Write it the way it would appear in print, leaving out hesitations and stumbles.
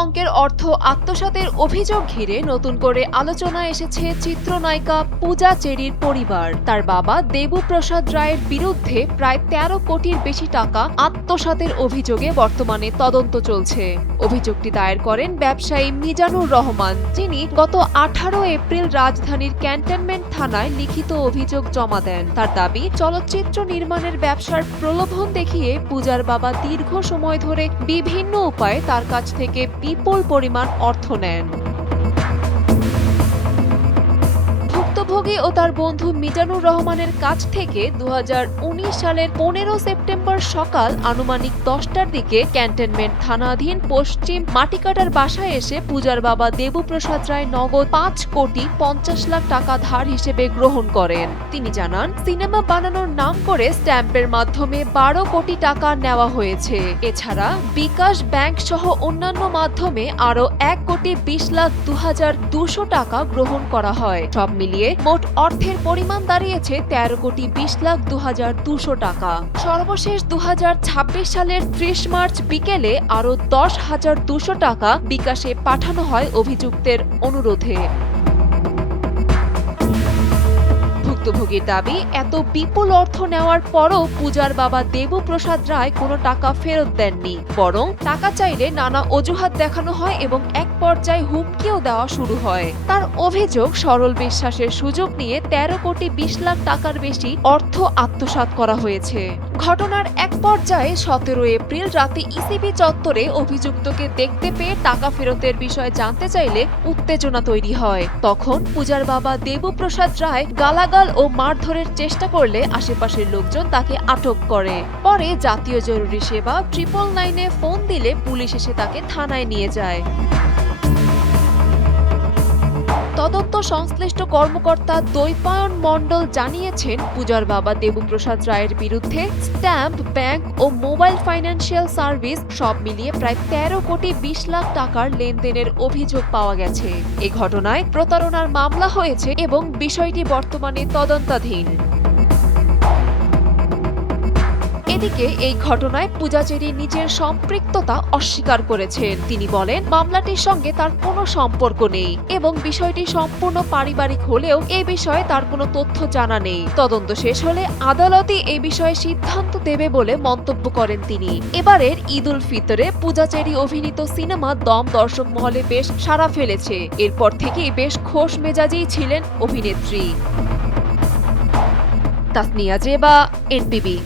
অঙ্কের অর্থ আত্মসাতের অভিযোগ ঘিরে নতুন করে আলোচনায় এসেছে চিত্রনায়িকা পূজা চেরির পরিবার। তার বাবা দেবুপ্রসাদ রায়ের বিরুদ্ধে প্রায় ১৩ কোটির বেশি টাকা আত্মসাতের অভিযোগে বর্তমানে তদন্ত চলছে। অভিযোগটি দায়ের করেন ব্যবসায়ী মিজানুর রহমান, যিনি গত ১৮ এপ্রিল রাজধানীর ক্যান্টনমেন্ট থানায় লিখিত অভিযোগ জমা দেন। তার দাবি, চলচ্চিত্র নির্মাণের ব্যবসার প্রলোভন দেখিয়ে পূজার বাবা দীর্ঘ সময় ধরে বিভিন্ন উপায়ে তার কাছ থেকে বিপুল পরিমাণ অর্থ নেন। ভুক্তভোগী ও তার বন্ধু মিজানুর রহমানের কাছ থেকে ২০১৯ সালের ১৫ সেপ্টেম্বর সকাল আনুমানিক ১০টার দিকে ক্যান্টনমেন্ট থানাধীন পশ্চিম মাটিকাটার বাসায় এসে পূজার বাবা দেবুপ্রসাদ রায় নগদ ৫,৫০,০০,০০০ টাকা ধার হিসেবে গ্রহণ করেন। তিনি জানান, সিনেমা বানানোর নাম করে স্ট্যাম্পের মাধ্যমে ১২ কোটি টাকা নেওয়া হয়েছে। এছাড়া বিকাশ ব্যাংক সহ অন্যান্য মাধ্যমে আরও ১,২০,২০,২০০ টাকা গ্রহণ করা হয়। সব মিলিয়ে মোট অর্থের পরিমাণ দাঁড়িয়েছে ১৩,২০,২০০ টাকা। সর্বশেষ ২০২৬ সালের ৩০ মার্চ বিকেলে আরও ১০,২০০ টাকা বিকাশে পাঠানো হয় অভিযুক্তের অনুরোধে। ভুক্তভোগীর দাবি, এত বিপুল অর্থ নেওয়ার পরও পূজার বাবা দেবুপ্রসাদ রায় কোনো টাকা ফেরত দেননি, বরং টাকা চাইলে নানা অজুহাত দেখানো হয় এবং এক পর্যায়ে হুমকিও দেওয়া শুরু হয়। তার অভিযোগ, সরল বিশ্বাসের সুযোগ নিয়ে ১৩,২০,০০,০০০ টাকার বেশি অর্থ আত্মসাৎ করা হয়েছে। ঘটনার এক পর্যায়ে ১৭ এপ্রিল রাতে ইসিবি চত্বরে অভিযুক্তকে দেখতে পেয়ে টাকা ফেরতের বিষয়ে জানতে চাইলে উত্তেজনা তৈরি হয়। তখন পূজার বাবা দেবুপ্রসাদ রায় গালাগাল ও মারধরের চেষ্টা করলে আশেপাশের লোকজন তাকে আটক করে। পরে জাতীয় জরুরি সেবা 999-এ ফোন দিলে পুলিশ এসে তাকে থানায় নিয়ে যায়। তদন্ত সংশ্লিষ্ট কর্মকর্তা দ্বৈপায়ন মণ্ডল জানিয়েছেন, পূজার বাবা দেবুপ্রসাদ রায়ের বিরুদ্ধে স্ট্যাম্প, ব্যাংক ও মোবাইল ফাইন্যান্সিয়াল সার্ভিস সব মিলিয়ে প্রায় ১৩,২০,০০,০০০ টাকার লেনদেনের অভিযোগ পাওয়া গেছে। এ ঘটনায় প্রতারণার মামলা হয়েছে এবং বিষয়টি বর্তমানে তদন্তাধীন। এদিকে এই ঘটনায় পূজা চেরি নিজের সম্পৃক্ততা অস্বীকার করেছেন। তিনি বলেন, মামলাটির সঙ্গে তার কোনো সম্পর্ক নেই এবং বিষয়টি সম্পূর্ণ পারিবারিক হলেও এ বিষয়ে তার কোনো তথ্য জানা নেই। তদন্ত শেষ হলে আদালতই এই বিষয়ে সিদ্ধান্ত দেবে বলে মন্তব্য করেন তিনি। এবারের ঈদ উল ফিতরে পূজা চেরি অভিনীত সিনেমা দম দর্শক মহলে বেশ সাড়া ফেলেছে। এরপর থেকেই বেশ খোশ মেজাজেই ছিলেন অভিনেত্রী। তাসনিয়া জেবা, এনপিবি।